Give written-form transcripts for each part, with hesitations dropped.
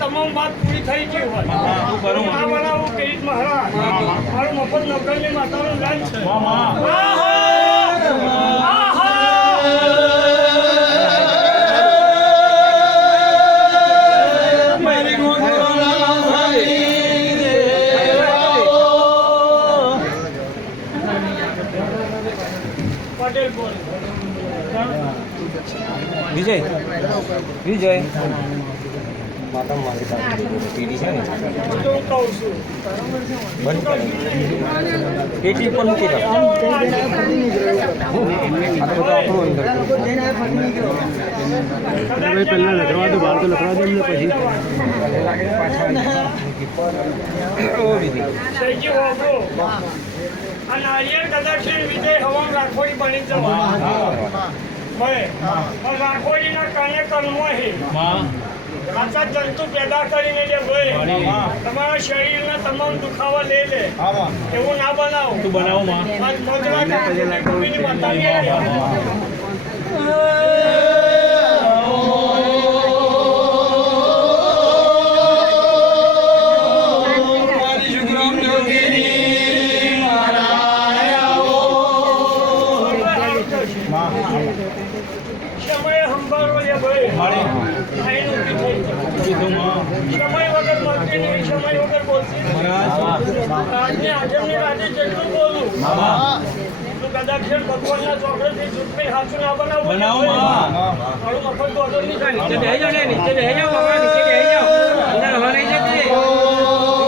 તમામ વાત પૂરી થઈ ગઈ હોય મહારાજ મારું મફત નોકરની માતાનું દાન છે. પટેલ બોલ વિજય વિજય માતા મારી પેટી છે ને પેટી પણ મૂકી દો પહેલા લખવા દો બહાર તો લખવા દો એમને પછી નારિયેળ કદાક્ષિણ વિજય હવામ રાખોડી બની જવા રાખોડીના કાને કર્મો હે આખા જંતુ પેદા કરીને જે ભાઈ તમારા શરીરના તમામ દુખાવા લે લે એવું ના બનાવો તું બનાવો સમય સંભાળો લે ભાઈ સમય વગર મળતી નહીં, સમય વગર બોલતી રાજની આજમની રાતે જેટલું બોલું તું કદાક્ષણ ભગવાનના ચોકડેથી ચૂંટણી હાથું ના બનાવો મારું મફત બોલો નહીં થાય. નીચે બેસી જાઓ ને, નીચે બેસી જાઓ બાબા, નીચે બેસી જાઓ, અંદર હવા નહીં જતી,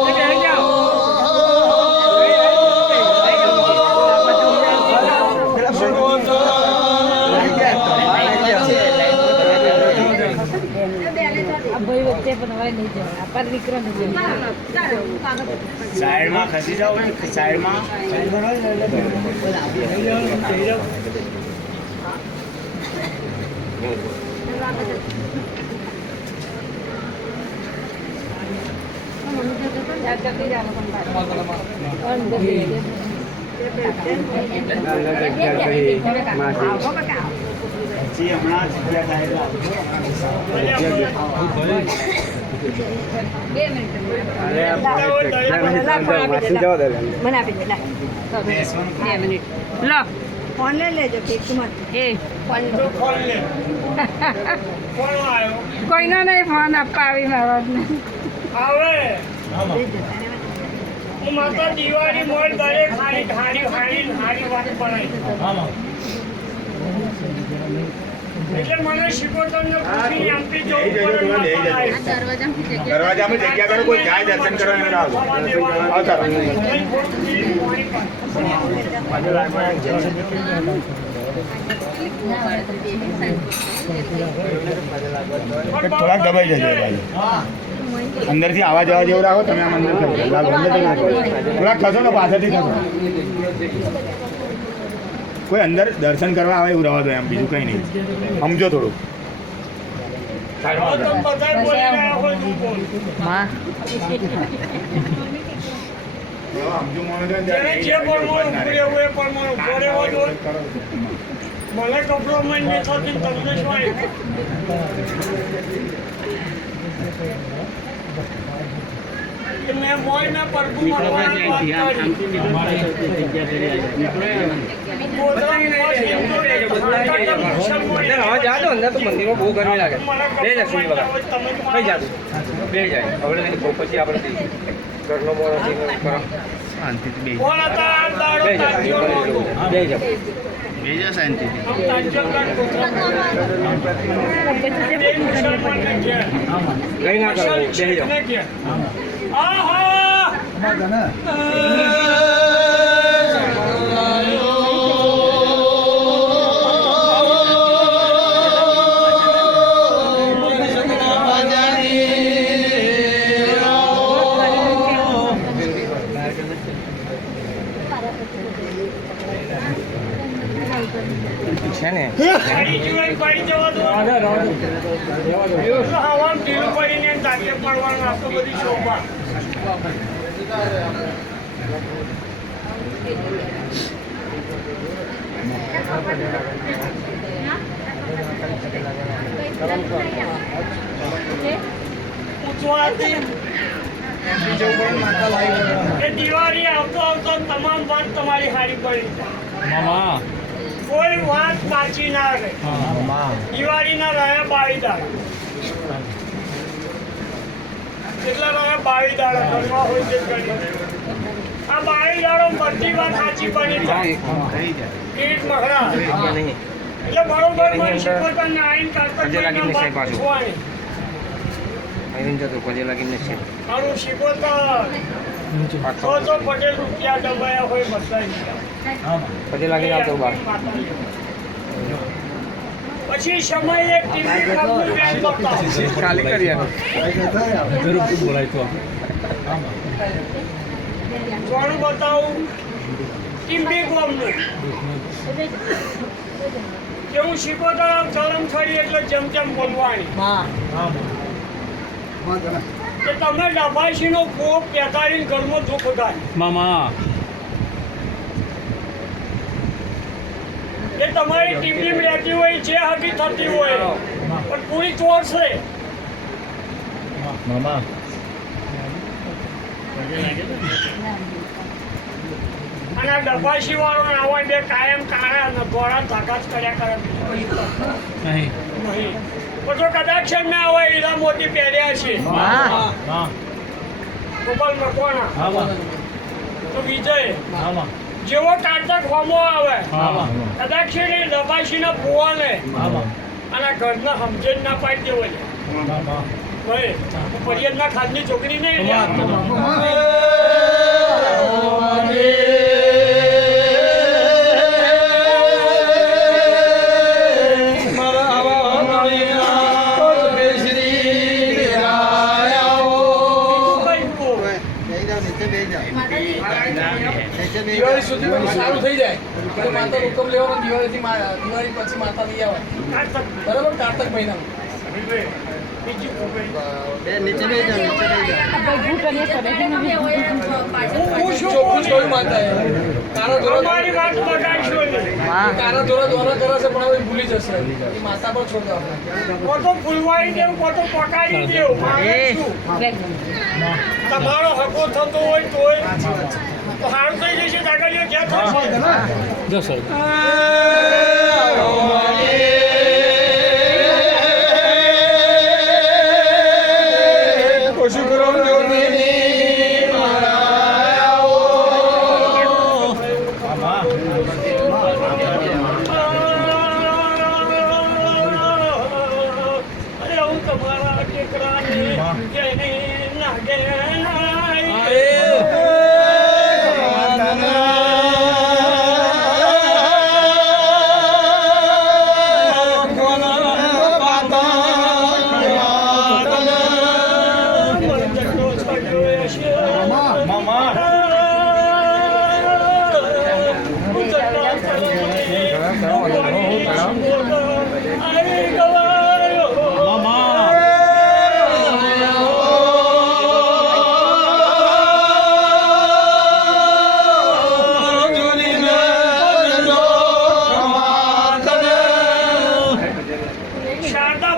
નીચે બેસી જાઓ. સાઈડમાં ખસી જાઓ સાઈડમાં હમણાં ફોન લઈ લેજો કોઈનો નહીં ફોન આપવા આવી મહારાજને હું માતા દિવાળી મોડ દરેક હારી વાત બનાવી એટલે મને શિકોતરને પૂછીને આપી જવું દરવાજામાં જગ્યા કરો, કોઈ જાય દર્શન કરવા એને આવો. થોડાક દબાઈ જશે અંદરથી આવા જવા જેવું રાખો તમે. આમ અંદર થોડાક થશો ને પાછળથી થશો. કોઈ અંદર દર્શન કરવા આવે એવું રહેવા દો એમ, બીજું કંઈ નહીં. સમજો થોડું હવે તમે બધાય બોલી રહ્યા હોય તો હું બોલું. સમજુ માણસ હોય ને જેને જે પરમાણુ ઉભું રહેવું એ પરમાણુ ઉભો રહેવો જોઈએ. મને કમ્પ્રોમાઇઝ નહીં થતી ને તમને શું આવ્યું? કે મેં મોયના પરગું મારવાની વાત કરી. પોતાની વાત હિન્દુ ને ભાંગા મુસલમાન હવે જાતો ને તો મંદિરમાં બહુ ગરમી લાગે બે જાય સુઈ વગર તમે કઈ જાતું બે જાય હવે પછી આપણે ઘરનો બોલો કરો શાંતિથી કોણ હતા આ દાડો બે તાજ્યો નહોતો. બે જાય બીજા શાંતિથી આમ તાજ્યો કાઢતો હતો. તે મુસલમાનને ઘેર. કઈ ના કરો બે જાઓ ને ઘેર. આહા! છે ને ગાડી જીવાય પાડી જવા દો. હવામાં ઢીલું પડીને તાકે પડવાનું આ તો બધી શોભા. પૂછવાથી એ દિવાળી આવતો આવતો તમામ વાત તમારી હારી પડી જાય. કોઈ વાત પાછી ના રહે. દિવાળીના રહ્યા 22 દાડા. કેટલા રહ્યા 22 દાડા ઘરમાં હોય તે ગણી. આ 22 દાડો બધી વાત સાચી બની જાય. કીટ મહરા નહીં એટલે બરોબર મને શીખવતાને આઈને કાઢતા પજે લાગીને કોઈના સાહેબ પાછું. પૂછવાની. અહીં જતો પછી લાગીને છે મારું શીખવતા તો પટેલ રૂપિયા દબાયા હોય બધા. પછી લાગીને આવતો બાર પછી સમય એક ટીવી કામનું વ્યાજ બતાવો. ખાલી કરી જોણું બતાવું ટીમ્બી ગામનું. એવું શીખવતા ચલમ ફરી એટલે જેમ તેમ બોલવાની. કે તમે ડાભાશીનો કોપ પેટાડીને ઘરમાં દુઃખ થાય. એ તમારી ટીમની રહેતી હોય જે હકી થતી હોય પણ પૂરી તોડશે. અને આ ડબ્બાશી વાળો આવા બે કાયમ કાળા અને ગોળા તાકાત કર્યા કરે નહીં. તો કદાચ છે ના હોય હીરા મોતી પહેર્યા છે ગોપાલ મકવાણા તો વિજય જેવો કાંટક હોમો આવે કદાચ છે ને દબાશીના ફુવાને અને ઘરના સમજે જ ના પાડી દેવો ભાઈ ફરિયાદના ખાનની છોકરી નહીં. દિવાળી સુધી સારું થઈ જાય એટલે માતા હુકમ લેવાનો દિવાળી પછી માતા લઈ આવે બરાબર કારતક મહિનામાં ચોખ્ખું જોયું માતાએ કારા તમારી વાત બગાડશો નહીં. ધોરા દોરા કરે છે પણ હવે ભૂલી જશે એ માતા પર છોડ દો કોતો ફૂલવાઈ દેવું કોતો પકાવી દેવું મારે શું? તમારો હકો થતો હોય તોય તો હાર થઈ જશે કાગળિયો ક્યાં થશે? અરે હું તમારા ટેકરાને જઈને નાગે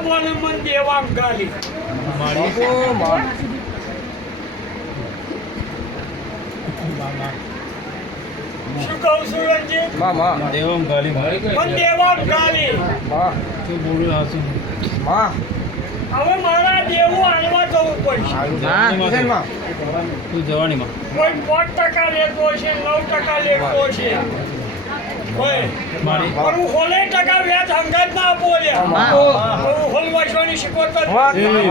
મને મન દેવામ ગાલી બાપુ માં શું કહું છું રણજીત માં માં મન દેવામ ગાલી માં માં હવે મારા દેવું આલવા જવું પડશે માં કોઈ 5% લેતો છે 9% લેતો છે હોય પણ હું 16% વ્યાજ હંગાત ના આપો લ્યા હું હોલવાશવાની શીખવતો જ નથી.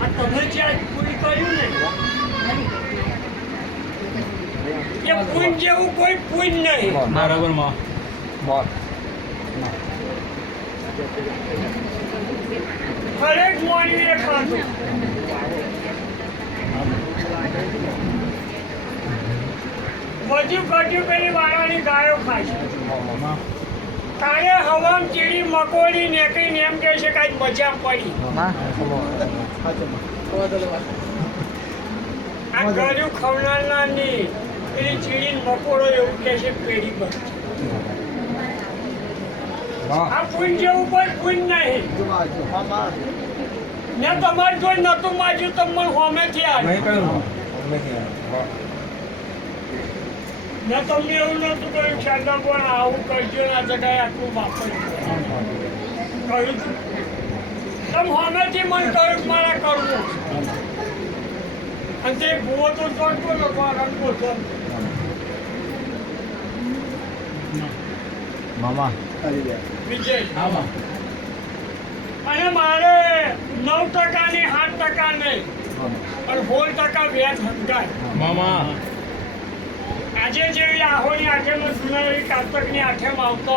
આ તમે જે આજ પૂરી કર્યું ને એ પૂન જેવું કોઈ પૂન નહીં. બરાબર માં હરેક માનવીએ ખાધું. વધુ ઘટ્યું પેલી વાળાની ગાયો ખાય છે. તારે હવામ ચીડી મકોડી નેકરીને એમ કહે છે કાંઈક મજા પડી. આ ગળ્યું ખવડાવનારની પેલી ચીડી મકોડો એવું કહે છે પેઢી પર. આ પૂન જેવું કોઈ પૂન નહીં. ને તમારી જોઈ નતું માજ્યું તો મને હોમેથી આવ્યું. મેં તમને એવું નતું કહ્યું શારદા પણ આવું કરજો ને આ જગ્યાએ આટલું વાપરજો કહ્યું હતું. તમે હોમેથી મને કહ્યું કે મારે કરવું અને તે ભૂવો તો ચોંટતો નતો આ રંગો ચોંટતો. વિજય અને મારે 9% ની 8% નહીં પણ 16% વ્યાજ હંગાય. આજે જેવી આહોની આઠેમ સુનારી કાતકની આઠેમ આવતો